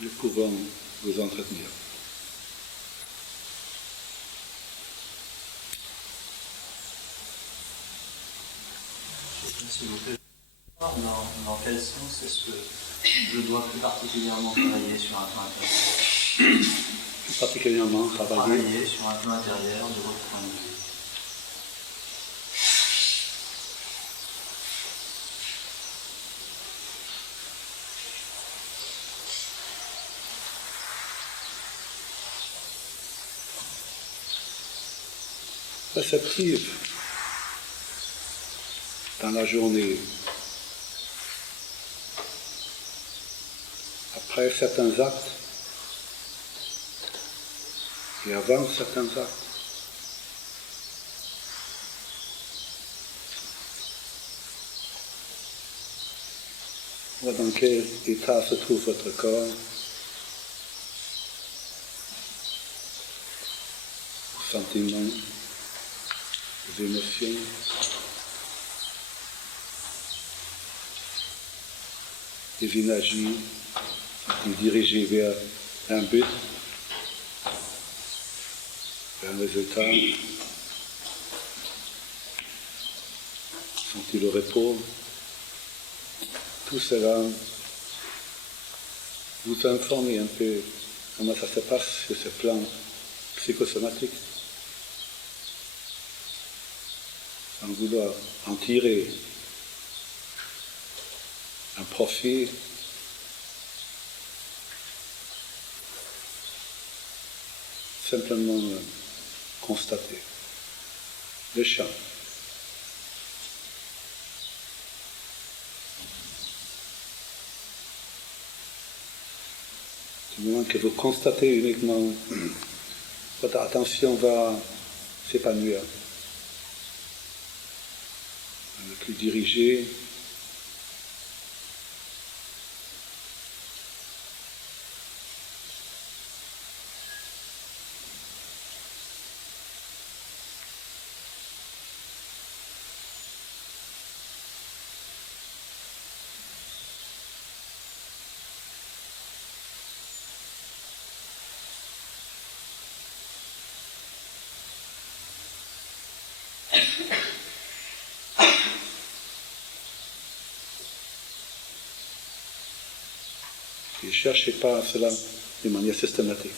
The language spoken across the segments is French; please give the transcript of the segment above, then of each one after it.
nous pouvons vous entretenir. S'il vous plaît, dans quel sens est-ce que je dois plus particulièrement travailler sur un plan intérieur? Plus particulièrement Travailler sur un plan intérieur de votre point de vue. Réceptive dans la journée, après certains actes et avant certains actes. Voilà dans quel état se trouve votre corps, vos sentiments, vos émotions. Les énergies sont dirigées vers un but, vers un résultat. Sont-ils le repos? Tout cela vous informe un peu comment ça se passe sur ce plan psychosomatique, sans vouloir en tirer un profit. Simplement constater le champ. Du moment que vous constatez uniquement, votre attention va s'épanouir, ne plus dirigée. Ne cherchez pas à cela de manière systématique.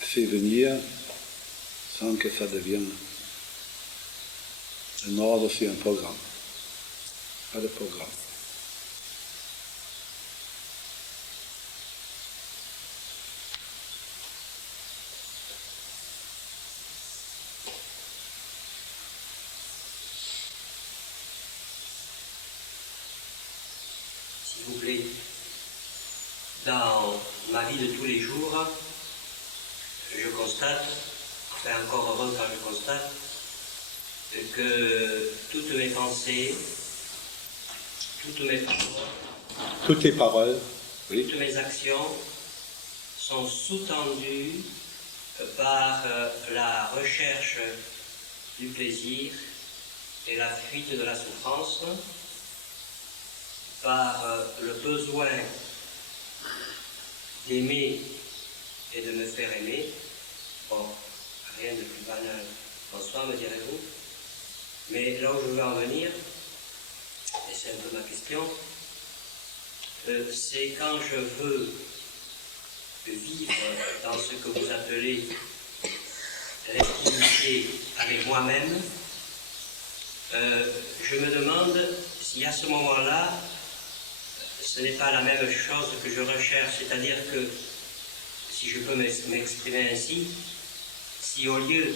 Laissez venir sans que ça devienne un ordre sur un programme. Pas de programme. S'il vous plaît, dans ma vie de tous les jours, je constate, enfin encore heureux quand je constate, que toutes mes pensées, toutes mes paroles, Toutes les paroles, oui, toutes mes actions sont sous-tendues par la recherche du plaisir et la fuite de la souffrance, par le besoin d'aimer et de me faire aimer. Bon, rien de plus banal en soi, me direz-vous. Mais là où je veux en venir, et c'est un peu ma question, c'est quand je veux vivre dans ce que vous appelez l'intimité avec moi-même, je me demande si à ce moment-là, ce n'est pas la même chose que je recherche, c'est-à-dire que, si je peux m'exprimer ainsi, si au lieu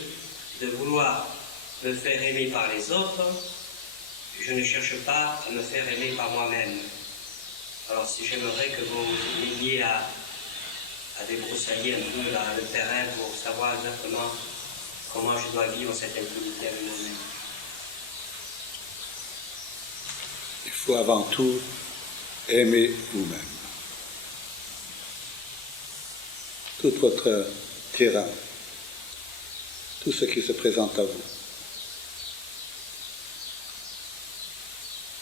de vouloir me faire aimer par les autres, je ne cherche pas à me faire aimer par moi-même. Alors si j'aimerais que vous m'aidiez à débroussailler un peu le terrain pour savoir exactement comment je dois vivre cette intimité avec moi-même. il faut avant tout aimer vous-même. tout votre terrain, tout ce qui se présente à vous.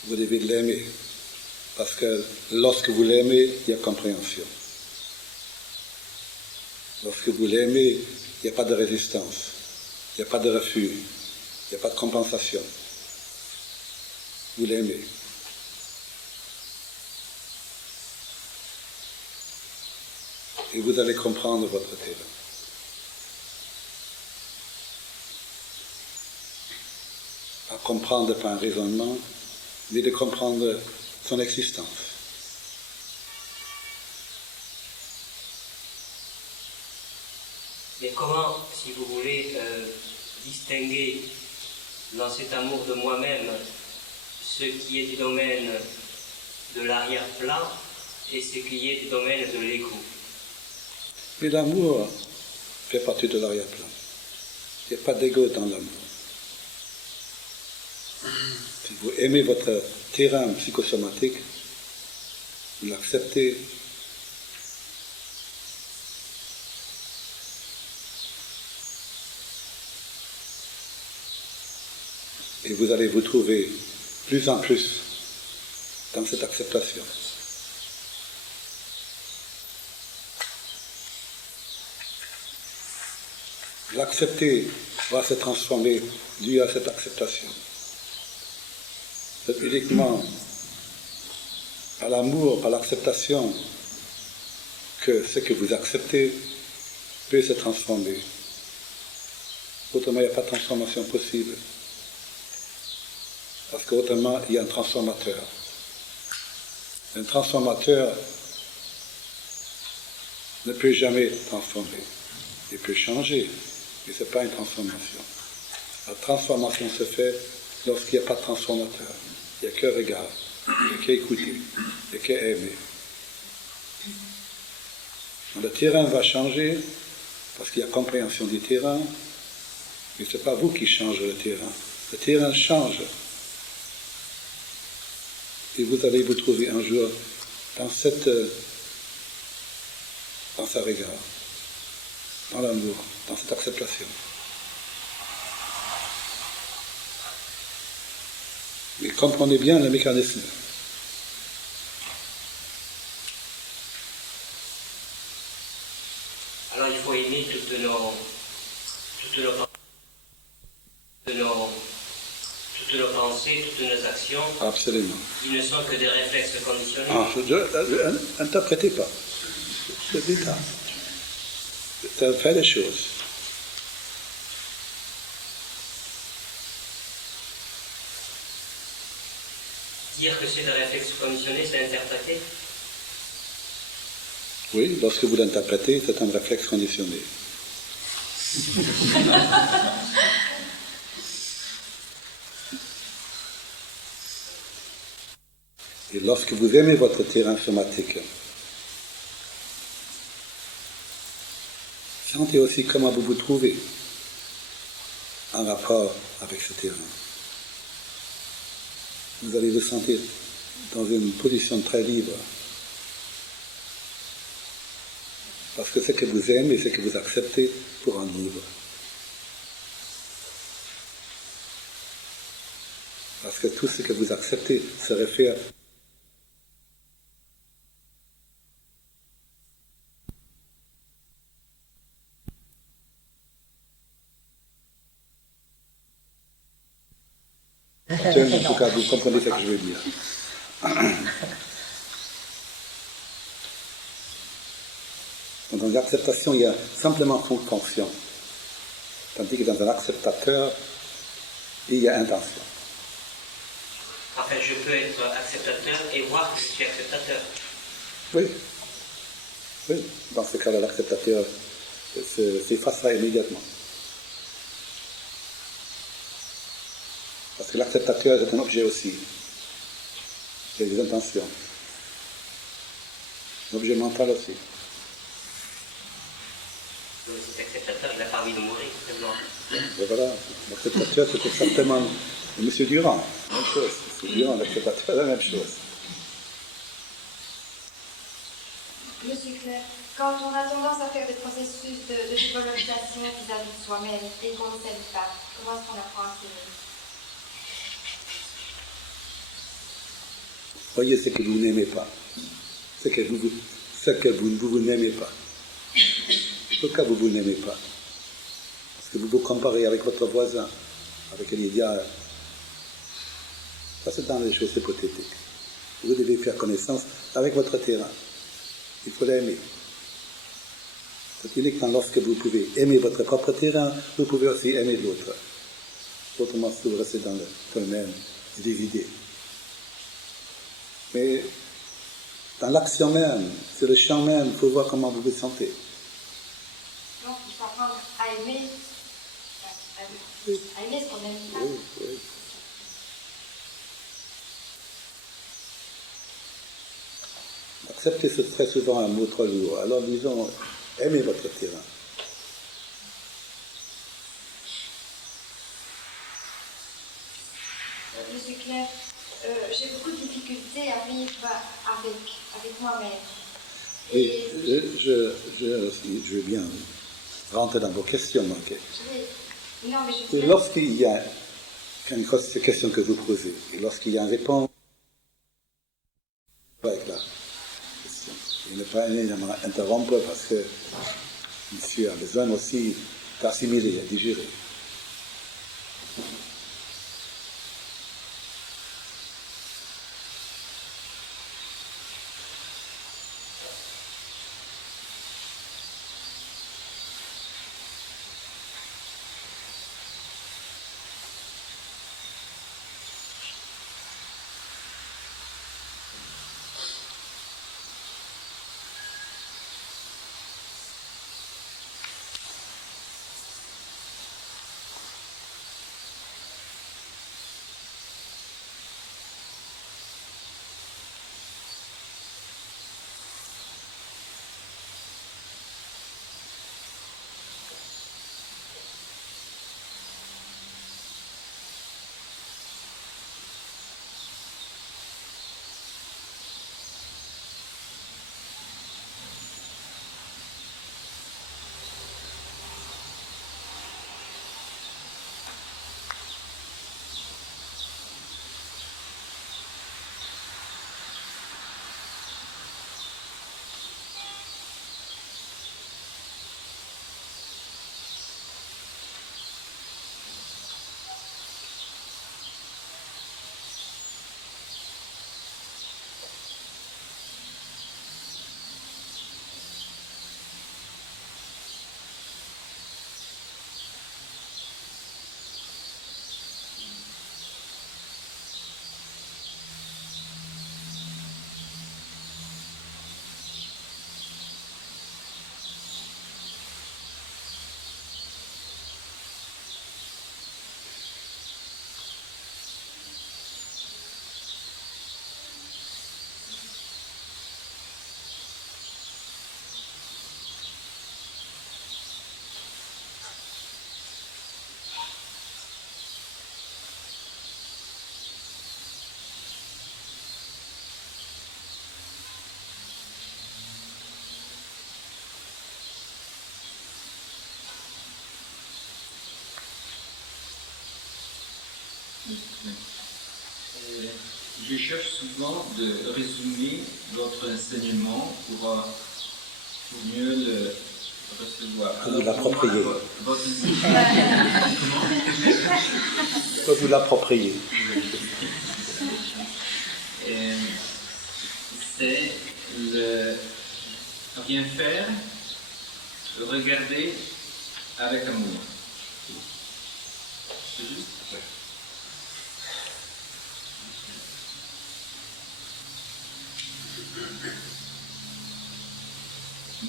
Vous devez l'aimer, parce que lorsque vous l'aimez, il y a compréhension. Lorsque vous l'aimez, il n'y a pas de résistance, il n'y a pas de refus, il n'y a pas de compensation. Vous l'aimez. Et vous allez comprendre votre terrain. À comprendre par un raisonnement, mais de comprendre son existence. Mais comment, si vous voulez, distinguer dans cet amour de moi-même ce qui est du domaine de l'arrière-plan et ce qui est du domaine de l'ego? Mais l'amour fait partie de l'arrière-plan. Il n'y a pas d'ego dans l'amour. Si vous aimez votre terrain psychosomatique, vous l'acceptez, et vous allez vous trouver plus en plus dans cette acceptation. L'accepter va se transformer dû à cette acceptation. C'est uniquement par l'amour, par l'acceptation, que ce que vous acceptez peut se transformer. Autrement, il n'y a pas de transformation possible. Parce qu'autrement, il y a un transformateur. Un transformateur ne peut jamais transformer. Il peut changer, mais ce n'est pas une transformation. La transformation se fait lorsqu'il n'y a pas de transformateur. Il n'y a qu'un regard, il n'y a qu'à écouter, il n'y a qu'à aimer. Le terrain va changer parce qu'il y a compréhension du terrain, mais ce n'est pas vous qui changez le terrain. Le terrain change. Et vous allez vous trouver un jour dans sa regard, dans l'amour, dans cette acceptation. Mais comprenez bien le mécanisme. Alors il faut aimer toutes nos pensées, toutes nos actions. Absolument. Qui ne sont que des réflexes conditionnés. Interprétez pas. C'est l'état. Ça fait les choses. Dire que c'est des réflexes conditionnés, c'est interpréter. Oui, lorsque vous l'interprétez, c'est un réflexe conditionné. Et lorsque vous aimez votre terrain somatique, sentez aussi comment vous vous trouvez en rapport avec ce terrain. Vous allez vous sentir dans une position très libre. Parce que ce que vous aimez, ce que vous acceptez pour en vivre. Parce que tout ce que vous acceptez se réfère en tout cas, vous comprenez ce que je veux dire. Dans l'acceptation, il y a simplement fonction. Tandis que dans un acceptateur, il y a intention. En fait, je peux être acceptateur et voir que je suis acceptateur. Oui. Oui. Dans ce cas-là, l'acceptateur s'effacera immédiatement. Parce que l'acceptateur est un objet aussi. Il y a des intentions. Un objet mental aussi. Cet acceptateur, il n'a pas envie de mourir, simplement. Et voilà, l'acceptateur, c'est exactement M. Durand. Même chose. M. Durand, l'acceptateur, la même chose. Monsieur Claire, quand on a tendance à faire des processus de dévalorisation vis-à-vis de soi-même et qu'on ne s'aime pas, comment est-ce qu'on apprend à s'aimer? Voyez ce que vous n'aimez pas, ce que vous n'aimez pas. Pourquoi vous n'aimez pas? Parce que vous vous comparez avec votre voisin, avec l'idéal. Ça, c'est dans les choses hypothétiques. Vous devez faire connaissance avec votre terrain. Il faut l'aimer. C'est uniquement lorsque vous pouvez aimer votre propre terrain, vous pouvez aussi aimer l'autre. Autrement, si vous restez dans le même, c'est des idées. Mais dans l'action même, sur le champ même, il faut voir comment vous vous sentez. Donc, il faut apprendre à aimer, à aimer ce qu'on aime pas. Oui, oui. Accepter, c'est très souvent un mot trop lourd. Alors disons, aimez votre terrain. Monsieur Claire, j'ai beaucoup de difficultés à vivre avec moi-même. Oui, je veux bien rentrer dans vos questions. Non, mais je Et lorsqu'il y a une question que vous posez, et lorsqu'il y a une réponse, avec la question, et ne pas évidemment interrompre parce que monsieur a besoin aussi d'assimiler, de digérer. Je cherche souvent de résumer votre enseignement pour mieux le recevoir. Pour vous l'approprier. Votre enseignement. Pour vous l'approprier. C'est le rien faire, regarder avec amour. C'est juste?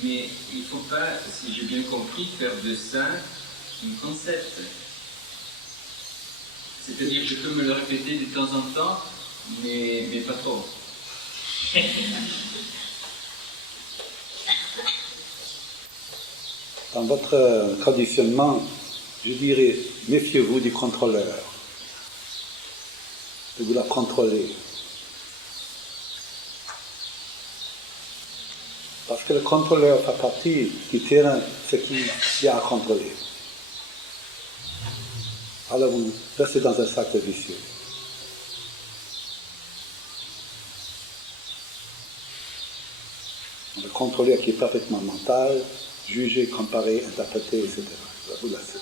Mais il ne faut pas, si j'ai bien compris, faire de ça un concept. C'est-à-dire, je peux me le répéter de temps en temps, mais pas trop. Dans votre conditionnement, je dirais, méfiez-vous du contrôleur, de vous la contrôler. Parce que le contrôleur fait partie du terrain, ce qu'il y a à contrôler. Alors vous restez dans un cercle vicieux. Le contrôleur qui est parfaitement mental, jugé, comparé, interprété, etc. Vous laissez.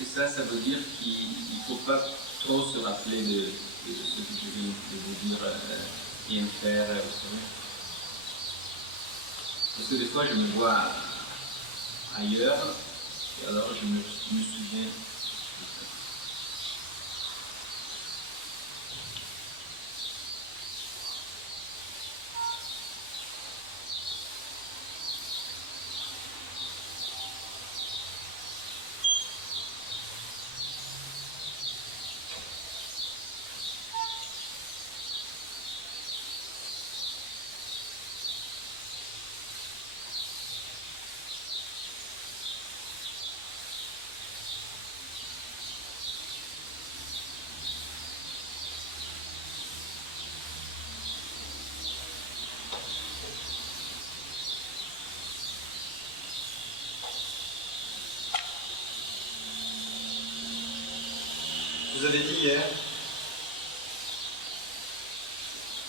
Est-ce que ça veut dire qu'il ne faut pas trop se rappeler de ce que je viens de vous dire, bien faire, parce que des fois je me vois ailleurs, et alors je me souviens.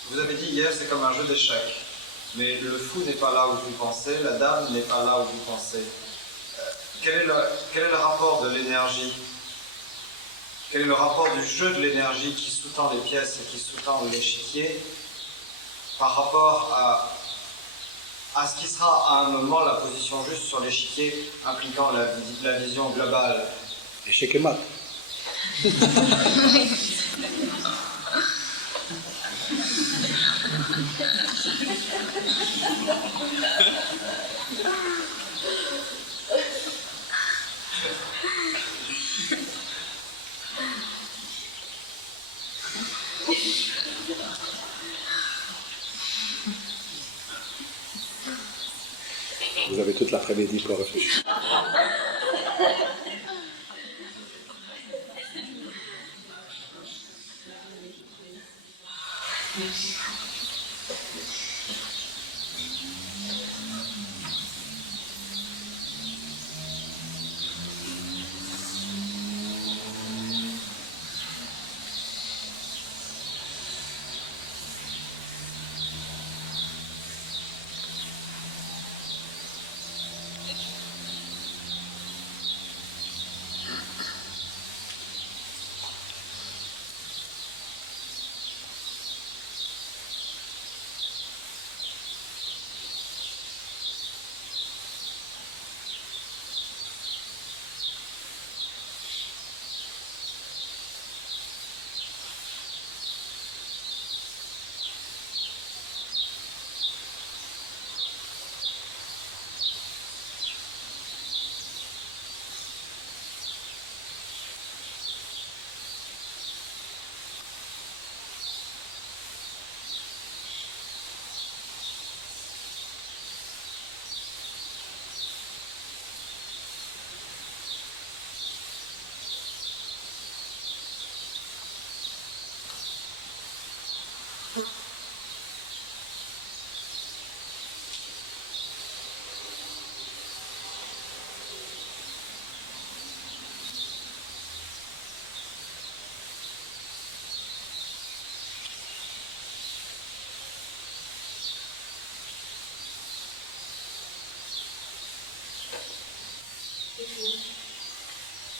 Vous avez dit hier, c'est comme un jeu d'échecs. Mais le fou n'est pas là où vous pensez, la dame n'est pas là où vous pensez. Quel est le rapport de l'énergie? Quel est le rapport du jeu de l'énergie qui sous-tend les pièces et qui sous-tend l'échiquier par rapport à ce qui sera à un moment la position juste sur l'échiquier impliquant la vision globale? Échec et mat. Vous avez toute l'après-midi pour réfléchir.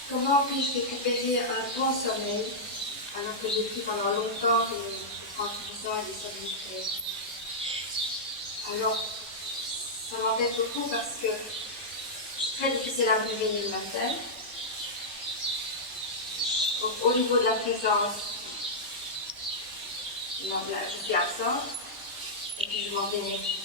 Comment puis-je récupérer un bon sommeil alors que j'ai pris pendant longtemps des tranquillisants et des somnifères? Alors, ça m'embête beaucoup parce que c'est très difficile à me réveiller le matin. Au niveau de la présence, non, là, je suis absente et puis je manque d'énergie.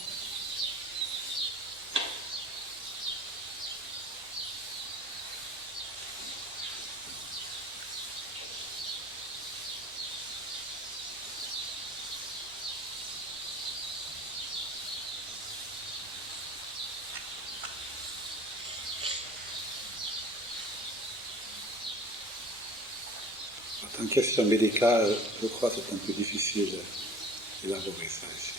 En question médicale, je crois que c'est un peu difficile d'élaborer ça ici.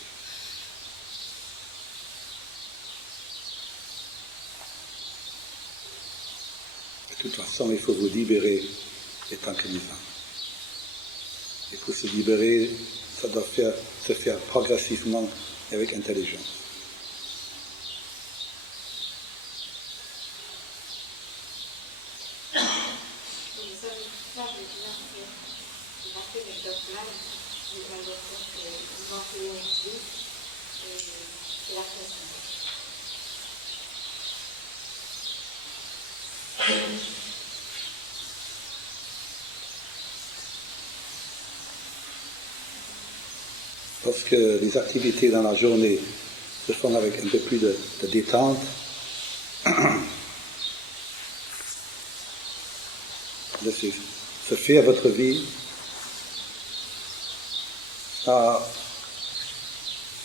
De toute façon, il faut vous libérer des tranquillisants. Et pour se libérer, ça doit se faire progressivement et avec intelligence. Lorsque les activités dans la journée se font avec un peu plus de détente, laissez se faire votre vie, ça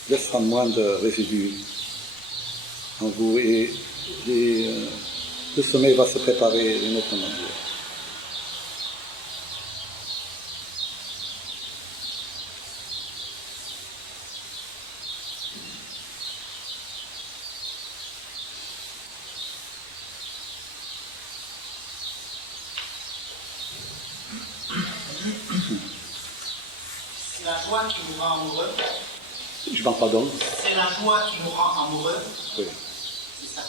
laissera moins de résidus en vous et le sommeil va se préparer d'une autre manière. C'est la joie qui nous rend amoureux. Je m'en pardonne. C'est la joie qui nous rend amoureux. Oui. C'est ça.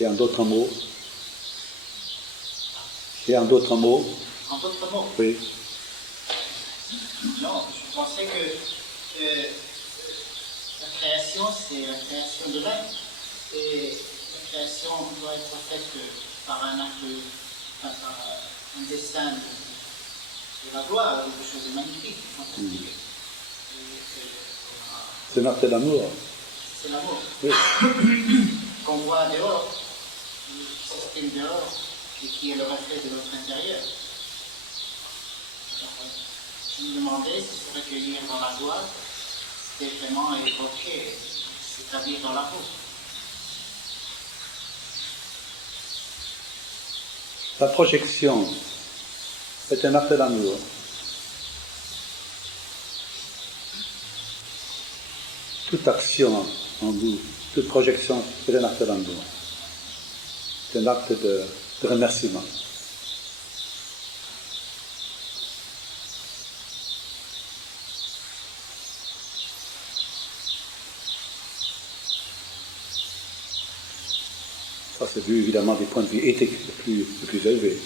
Et en d'autres mots, En d'autres mots, oui, non, je pensais que la création, c'est la création de l'être. Et la création doit être faite par un acte, par un dessin de la gloire, quelque chose de magnifique, de fantastique. c'est l'acte d'amour. C'est l'amour. Oui. Qu'on voit dehors, qui s'exprime dehors, et qui est le reflet de notre intérieur. Alors, je me demandais si se recueillir dans la joie, c'était vraiment évoquer, c'est-à-dire dans l'amour. La projection est un acte d'amour. Toute action en vous, toute projection est un acte d'amour. C'est un acte de remerciement. Ça, c'est vu évidemment des points de vue éthiques les plus élevés.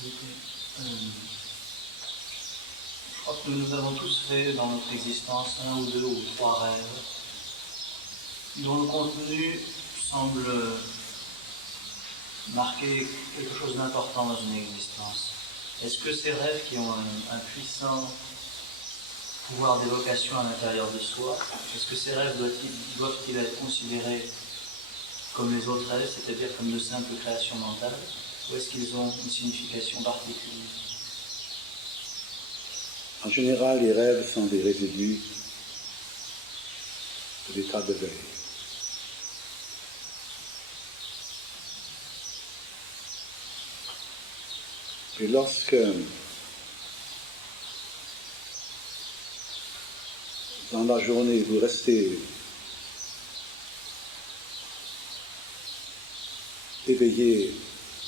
Je crois que nous avons tous fait dans notre existence un ou deux ou trois rêves dont le contenu semble marquer quelque chose d'important dans une existence. Est-ce que ces rêves qui ont un puissant pouvoir d'évocation à l'intérieur de soi, est-ce que ces rêves doivent-ils être considérés comme les autres rêves, c'est-à-dire comme de simples créations mentales, ou est-ce qu'ils ont une signification particulière? En général, les rêves sont des résidus de l'état de veille. Et lorsque dans la journée vous restez éveillé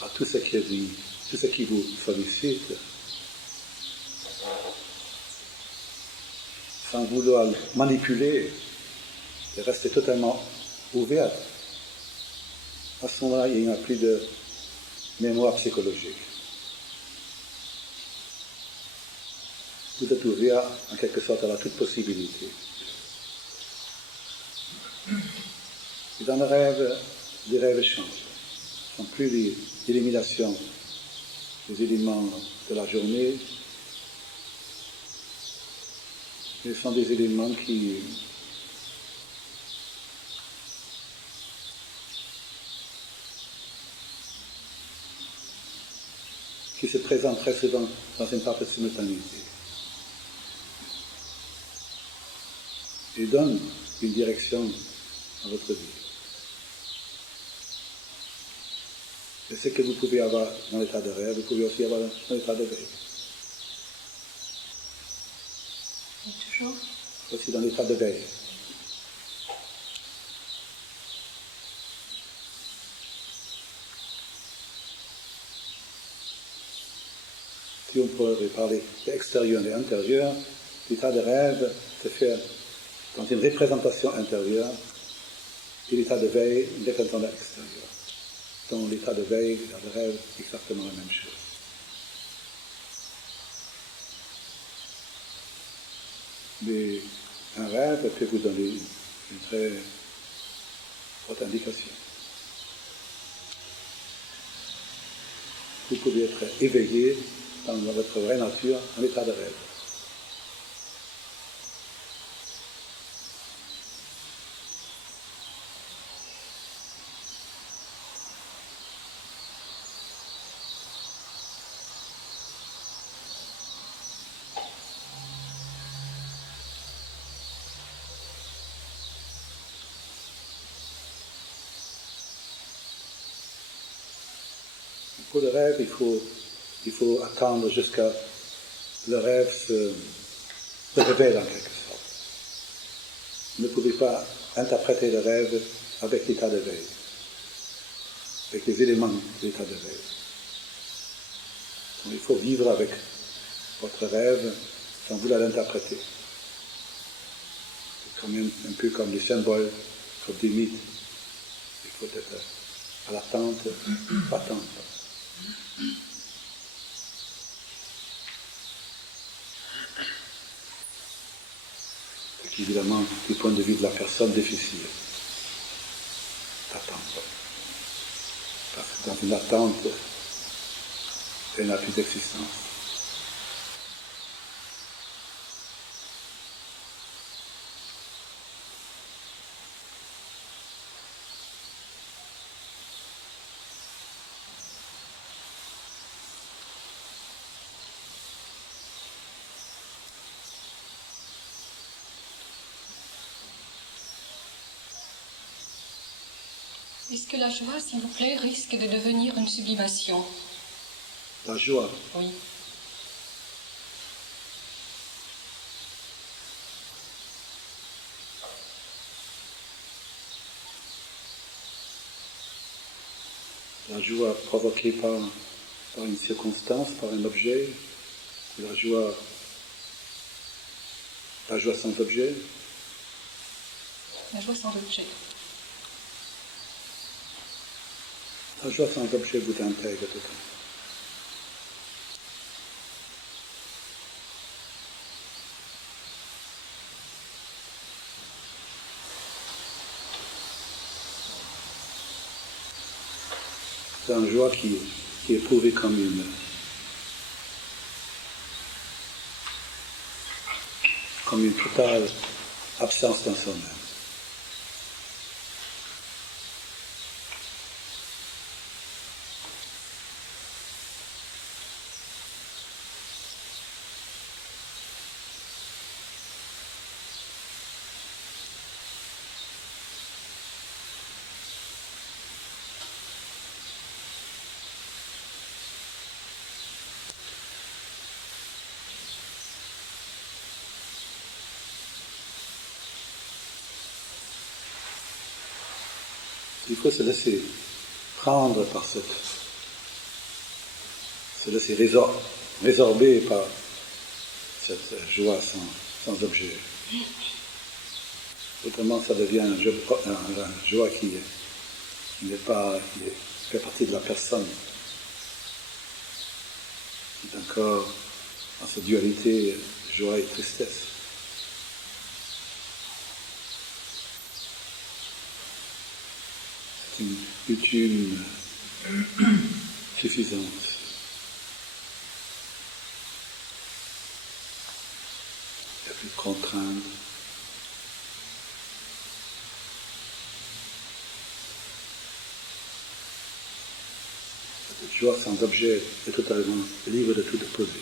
à tout ce qui est dit, tout ce qui vous sollicite, sans vouloir manipuler, de rester totalement ouvert, à ce moment-là, il n'y a plus de mémoire psychologique. Vous êtes ouvert en quelque sorte à toute possibilité. Et dans le rêve, les rêves changent. Ce ne sont plus l'élimination des éléments de la journée, mais ce sont des éléments qui se présentent très souvent dans une parfaite simultanéité et donnent une direction à votre vie. Et ce que vous pouvez avoir dans l'état de rêve, vous pouvez aussi avoir dans l'état de veille. Et toujours Aussi dans l'état de veille. Si on pourrait parler d'extérieur et intérieur, l'état de rêve se fait dans une représentation intérieure et l'état de veille, une représentation extérieure. Dans l'état de veille, l'état de rêve, c'est exactement la même chose. Mais un rêve peut vous donner une très forte indication. Vous pouvez être éveillé dans votre vraie nature en état de rêve. Pour le rêve, il faut attendre jusqu'à le rêve se révèle en quelque sorte. Vous ne pouvez pas interpréter le rêve avec l'état de veille, avec les éléments de l'état de veille. Donc, il faut vivre avec votre rêve sans vouloir l'interpréter. C'est quand même un peu comme des symboles, comme des mythes. Il faut être à l'attente, attendre. C'est évidemment, du point de vue de la personne, difficile d'attendre. Parce que dans une attente, elle n'a plus d'existence. Est-ce que la joie, s'il vous plaît, risque de devenir une sublimation? La joie. Oui. La joie provoquée par une circonstance, par un objet, la joie sans objet. La joie sans objet. La joie sans objet vous intègre totalement. C'est une joie qui est éprouvée comme une totale absence dans son âme. Il faut se laisser prendre par se laisser résorber par cette joie sans objet. Autrement, ça devient une joie qui fait partie de la personne, qui est encore dans cette dualité joie et tristesse. C'est une coutume suffisante. Il n'y a plus de contraintes. Cette joie sans objet est totalement libre de tout opposé.